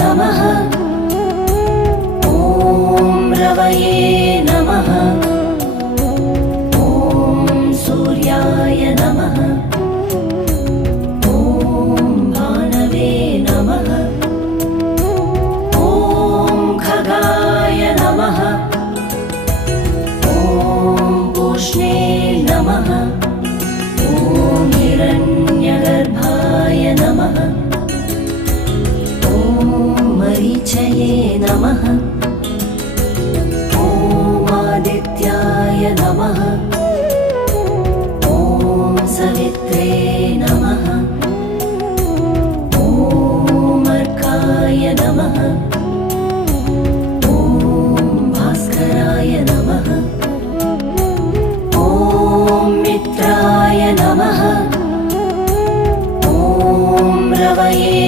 नमः। ॐ रवये नमः। ॐ सूर्याय नमः। ॐ भानवे नमः। ॐ खगाय नमः। ॐ पूष्णे नमः। ॐ हिरण्यगर्भाय नमः। ॐ मरीचये नमः। ॐ आदित्याय नमः। ॐ सवित्रे नमः। ॐ अर्काय नमः। ॐ भास्कराय नमः। ॐ मित्राय नमः। ॐ रवये